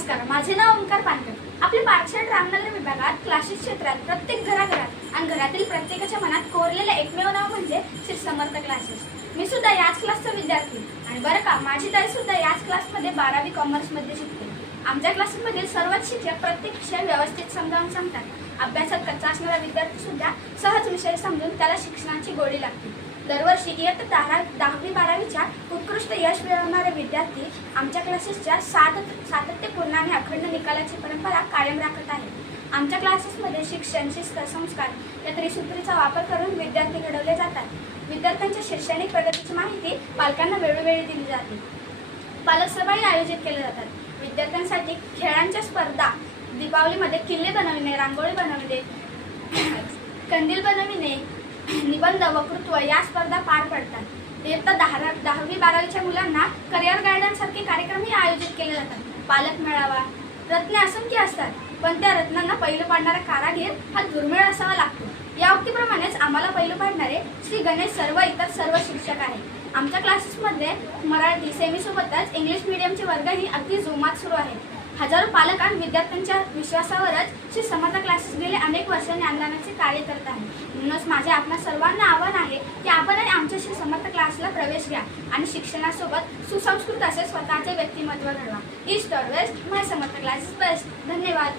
नमस्कार, माझे नाव ओंकार पानकर. आपल्या पारखेड रामनगर विभागात क्लासेस क्षेत्रात प्रत्येक घराघरात आणि घरातील प्रत्येकाच्या मनात कोरलेले एकमेव नाव म्हणजे श्री समर्थ क्लासेस. मी सुद्धा याच क्लासचा विद्यार्थी आणि बरं का, माझी ताई सुद्धा याच क्लासमध्ये 12वी कॉमर्समध्ये शिकते. आमच्या क्लासमधील सर्वच शिक्षक प्रत्येक विषय व्यवस्थित समजावून सांगतात. अभ्यासात कच्चा असणारा विद्यार्थी सुद्धा सहज विषय समजून त्याला शिक्षणाची गोडी लागते. दरवर्षी इयत्ता 10वी-12वीच्या उत्कृष्ट यश मिळवणारे विद्यार्थी आमच्या क्लासेसच्या सातत्यपूर्ण आणि अखंड निकालाची परंपरा कायम राखत आहेत. आमच्या क्लासेसमध्ये शिक्षण, शिस्त, संस्कार या त्रिसूत्रीचा वापर करून विद्यार्थी घडवले जातात. विद्यार्थ्यांच्या शैक्षणिक प्रगतीची माहिती पालकांना वेळोवेळी दिली जाते. पालक सभाही आयोजित केल्या जातात. विद्यार्थ्यांसाठी खेळांच्या स्पर्धा, दीपावलीमध्ये किल्ले बनविणे, रांगोळी बनविणे, कंदील बनविणे, निबंध, वक्तृत्व या स्पर्धा पार पडतात. इयत्ता 10वी-12वीच्या मुलांना करिअर गायडन्स सारखे कार्यक्रमही आयोजित केले जातात. पालक मेळावा. रत्ने असंख्य असतात, पण त्या रत्नांना पैलू पाडणारा कारागीर हा दुर्मिळ असावा लागतो. या उक्तीप्रमाणेच आम्हाला पैलू पाडणारे श्री गणेश इतर सर्व शिक्षक आहेत. आमच्या क्लासेसमध्ये मराठी सेमीसोबतच इंग्लिश मीडियमचे वर्गही अगदी जोमात सुरू आहेत. हजारो पालक आणि विद्यार्थ्यांच्या विश्वासावरच श्री समर्थ क्लासेस गेले अनेक वर्ष ज्ञानदानाचे कार्य करत आहे. म्हणूनच माझे आपणा सर्वांना आव्हान आहे की आपणही आमच्या श्री समर्थ क्लासला प्रवेश घ्या आणि शिक्षणासोबत सुसंस्कृत असे स्वतःचे व्यक्तिमत्व घडवा. ईस्ट और वेस्ट, माय समर्थ क्लासेस बेस्ट. धन्यवाद.